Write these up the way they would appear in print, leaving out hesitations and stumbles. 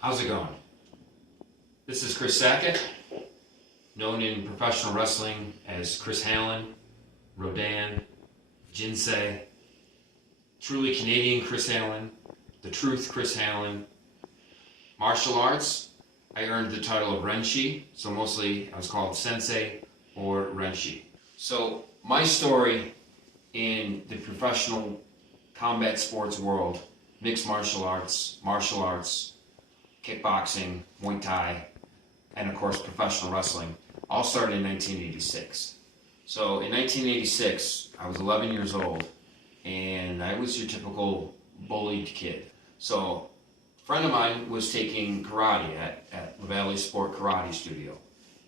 How's it going? This is Chris Sackett, known in professional wrestling as Chris Halen, Rodan, Jinsei, truly Canadian Chris Halen, the truth Chris Halen. Martial arts, I earned the title of Renshi, so mostly I was called Sensei or Renshi. So my story in the professional combat sports world, mixed martial arts, kickboxing, Muay Thai, and of course professional wrestling, all started in 1986. So in 1986, I was 11 years old, and I was your typical bullied kid. So a friend of mine was taking karate at the Valley Sport Karate Studio,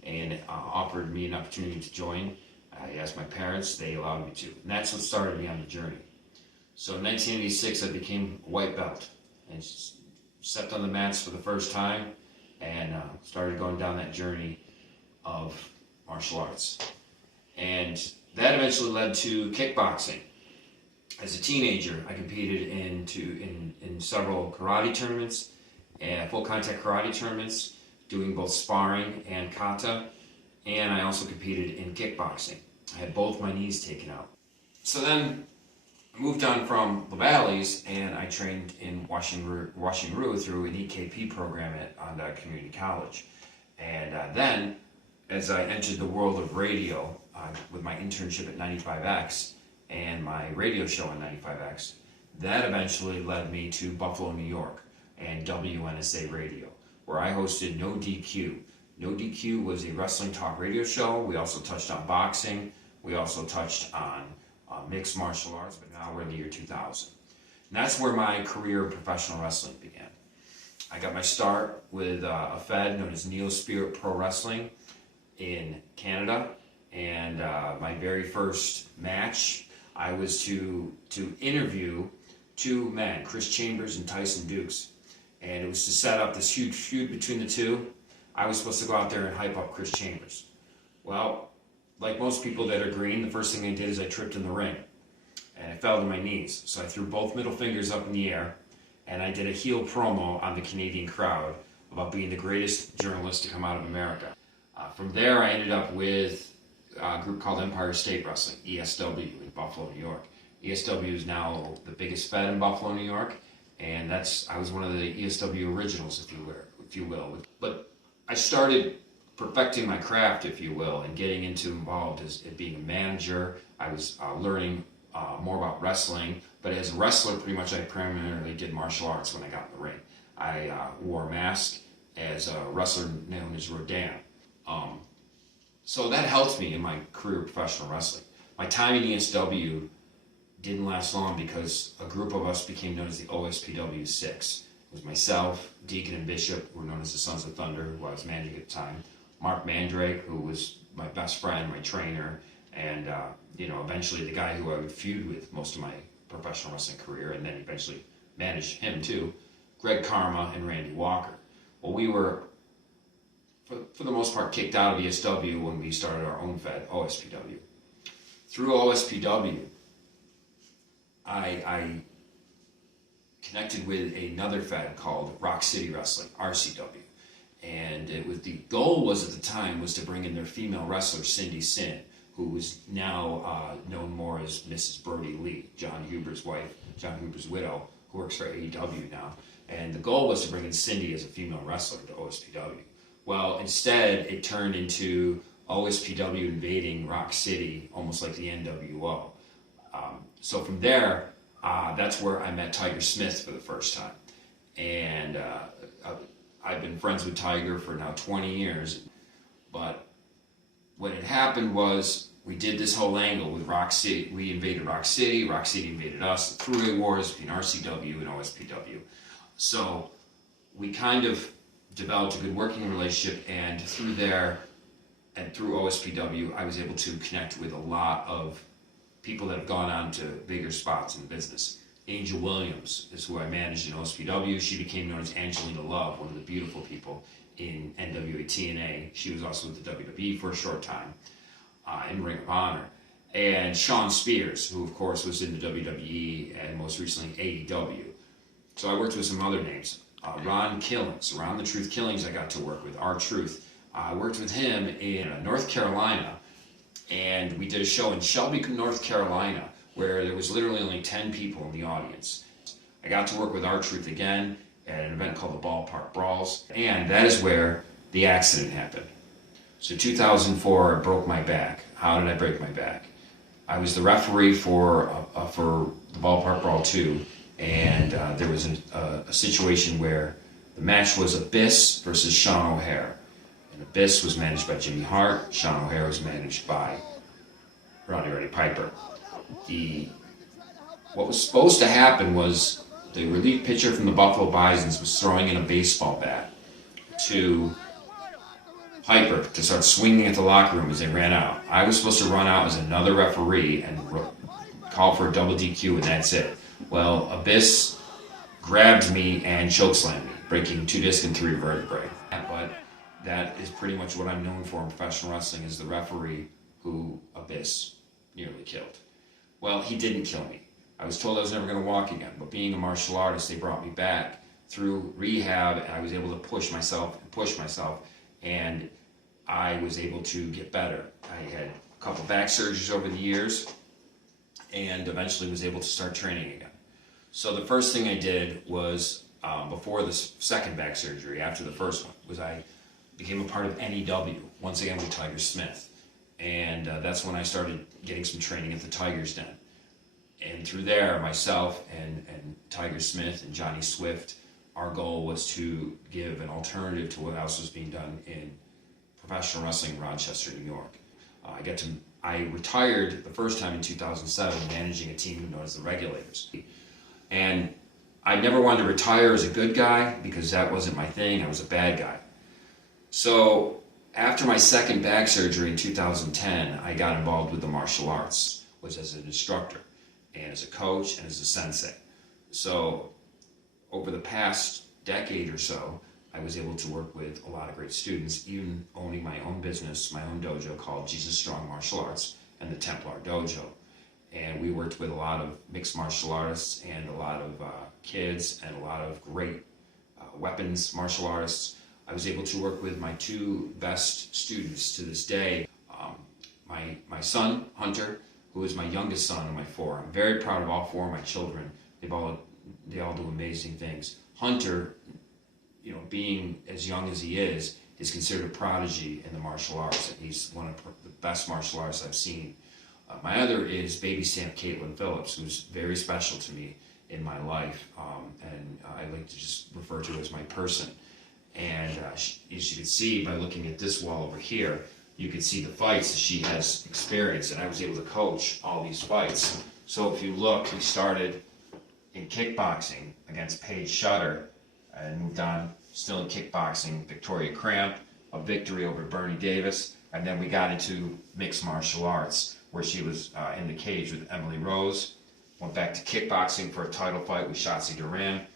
and offered me an opportunity to join. I asked my parents, they allowed me to, and that's what started me on the journey. So in 1986, I became a white belt and stepped on the mats for the first time and started going down that journey of martial arts. And that eventually led to kickboxing. As a teenager, I competed in several karate tournaments and full contact karate tournaments, doing both sparring and kata, and I also competed in kickboxing. I had both my knees taken out. So then I moved on from the Valleys, and I trained in Washington through an EKP program at Onondaga Community College. And then, as I entered the world of radio with my internship at 95X and my radio show on 95X, that eventually led me to Buffalo, New York, and WNSA Radio, where I hosted No DQ. No DQ was a wrestling talk radio show. We also touched on boxing. We also touched on mixed martial arts, but now we're in the year 2000. And that's where my career in professional wrestling began. I got my start with a fed known as Neo Spirit Pro Wrestling in Canada, and my very first match, I was to interview two men, Chris Chambers and Tyson Dukes, and it was to set up this huge feud between the two. I was supposed to go out there and hype up Chris Chambers. Well, like most people that are green, the first thing I did is I tripped in the ring, and I fell to my knees. So I threw both middle fingers up in the air, and I did a heel promo on the Canadian crowd about being the greatest journalist to come out of America. From there, I ended up with a group called Empire State Wrestling, ESW, in Buffalo, New York. ESW is now the biggest fed in Buffalo, New York, and I was one of the ESW originals, if you will. But I started perfecting my craft, if you will, and getting involved as being a manager. I was learning more about wrestling, but as a wrestler, pretty much I primarily did martial arts when I got in the ring. I wore a mask as a wrestler known as Rodan. So that helped me in my career of professional wrestling. My time in ESW didn't last long because a group of us became known as the OSPW 6. It was myself, Deacon, and Bishop, who were known as the Sons of Thunder, who I was managing at the time. Mark Mandrake, who was my best friend, my trainer, and eventually the guy who I would feud with most of my professional wrestling career, and then eventually managed him too, Greg Karma and Randy Walker. Well, we were, for the most part, kicked out of ESW when we started our own fed, OSPW. Through OSPW, I connected with another fed called Rock City Wrestling, RCW. And the goal was at the time was to bring in their female wrestler, Cindy Sin, who was now known more as Mrs. Brody Lee, John Huber's wife, John Huber's widow, who works for AEW now. And the goal was to bring in Cindy as a female wrestler to OSPW. Well, instead, it turned into OSPW invading Rock City, almost like the NWO. So from there, that's where I met Tiger Smith for the first time. And I've been friends with Tiger for now 20 years. But what had happened was we did this whole angle with Rock City. We invaded Rock City invaded us, the three-way wars between RCW and OSPW. So we kind of developed a good working relationship, and through there and through OSPW, I was able to connect with a lot of people that have gone on to bigger spots in the business. Angel Williams is who I managed in OSPW. She became known as Angelina Love, one of the beautiful people in NWA TNA. She was also with the WWE for a short time in Ring of Honor. And Sean Spears, who of course was in the WWE and most recently AEW. So I worked with some other names. Ron Killings, Ron the Truth Killings I got to work with, R-Truth. I worked with him in North Carolina, and we did a show in Shelby, North Carolina, where there was literally only 10 people in the audience. I got to work with R-Truth again at an event called the Ballpark Brawls, and that is where the accident happened. So 2004, I broke my back. How did I break my back? I was the referee for the Ballpark Brawl 2, and there was a situation where the match was Abyss versus Sean O'Hare. And Abyss was managed by Jimmy Hart, Sean O'Hare was managed by Roddy Piper. What was supposed to happen was the relief pitcher from the Buffalo Bisons was throwing in a baseball bat to Piper to start swinging at the locker room as they ran out. I was supposed to run out as another referee and call for a double DQ, and that's it. Well, Abyss grabbed me and chokeslammed me, breaking 2 discs and 3 vertebrae. But that is pretty much what I'm known for in professional wrestling, is the referee who Abyss nearly killed. Well, he didn't kill me. I was told I was never going to walk again, but being a martial artist, they brought me back through rehab, and I was able to push myself, and I was able to get better. I had a couple back surgeries over the years, and eventually was able to start training again. So the first thing I did was, before the second back surgery, after the first one, was I became a part of NEW, once again with Tiger Smith. And that's when I started getting some training at the Tiger's Den. And through there, myself and Tiger Smith and Johnny Swift, our goal was to give an alternative to what else was being done in professional wrestling in Rochester, New York. I retired the first time in 2007, managing a team known as the Regulators. And I never wanted to retire as a good guy because that wasn't my thing. I was a bad guy. So after my second back surgery in 2010, I got involved with the martial arts, was as an instructor and as a coach and as a sensei. So over the past decade or so, I was able to work with a lot of great students, even owning my own business, my own dojo called Jesus Strong Martial Arts and the Templar Dojo. And we worked with a lot of mixed martial artists and a lot of kids and a lot of great weapons martial artists. I was able to work with my 2 best students to this day. My son, Hunter, who is my youngest son of my 4. I'm very proud of all 4 of my children. They all do amazing things. Hunter, being as young as he is considered a prodigy in the martial arts, and he's one of the best martial artists I've seen. My other is baby stamp Caitlin Phillips, who's very special to me in my life, and I like to just refer to her as my person. And as you can see by looking at this wall over here, you can see the fights that she has experienced, and I was able to coach all these fights. So if you look, we started in kickboxing against Paige Shutter and moved on, still in kickboxing, Victoria Cramp, a victory over Bernie Davis, and then we got into mixed martial arts, where she was in the cage with Emily Rose, went back to kickboxing for a title fight with Shotzi Duran,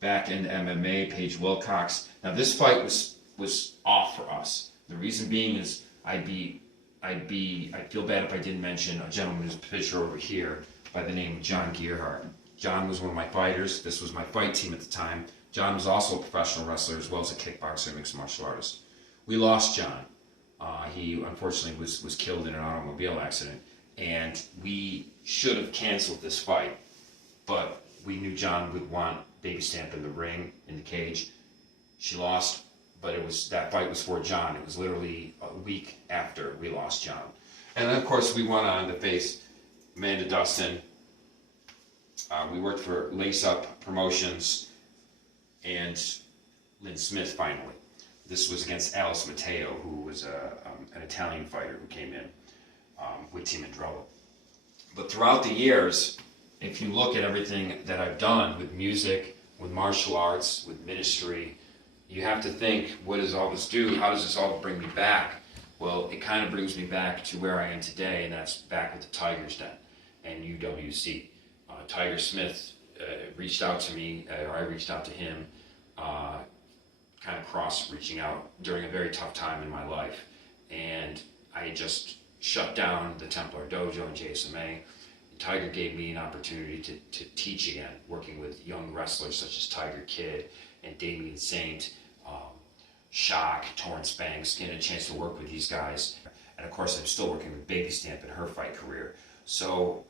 back into MMA, Paige Wilcox. Now this fight was off for us. The reason being is I'd feel bad if I didn't mention a gentleman who's a picture over here by the name of John Gearhart. John was one of my fighters. This was my fight team at the time. John was also a professional wrestler as well as a kickboxer and mixed martial artist. We lost John. He unfortunately was killed in an automobile accident, and we should have canceled this fight, but we knew John would want Baby Stamp in the ring, in the cage. She lost, but that fight was for John. It was literally a week after we lost John. And then of course we went on to face Amanda Dustin. We worked for Lace Up Promotions and Lynn Smith finally. This was against Alice Matteo, who was an Italian fighter who came in with Team Andrella. But throughout the years, if you look at everything that I've done with music, with martial arts, with ministry, you have to think, what does all this do? How does this all bring me back? Well, it kind of brings me back to where I am today, and that's back with the Tiger's Den and UWC. Tiger Smith reached out to me, or I reached out to him, kind of reaching out during a very tough time in my life. And I just shut down the Templar Dojo in JSMA in Tiger gave me an opportunity to teach again, working with young wrestlers such as Tiger Kidd and Damian Saint, Shock, Torrance Banks, getting a chance to work with these guys. And of course, I'm still working with Baby Stamp in her fight career. So,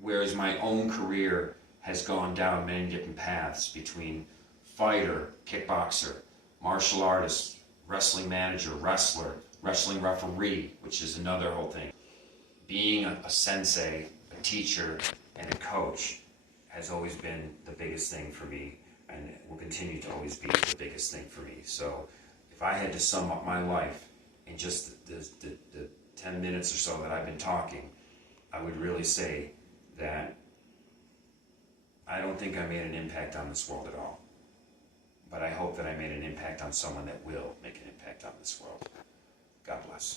whereas my own career has gone down many different paths between fighter, kickboxer, martial artist, wrestling manager, wrestler, wrestling referee, which is another whole thing. Being a sensei, a teacher, and a coach has always been the biggest thing for me, and will continue to always be the biggest thing for me. So if I had to sum up my life in just the 10 minutes or so that I've been talking, I would really say that I don't think I made an impact on this world at all. But I hope that I made an impact on someone that will make an impact on this world. God bless.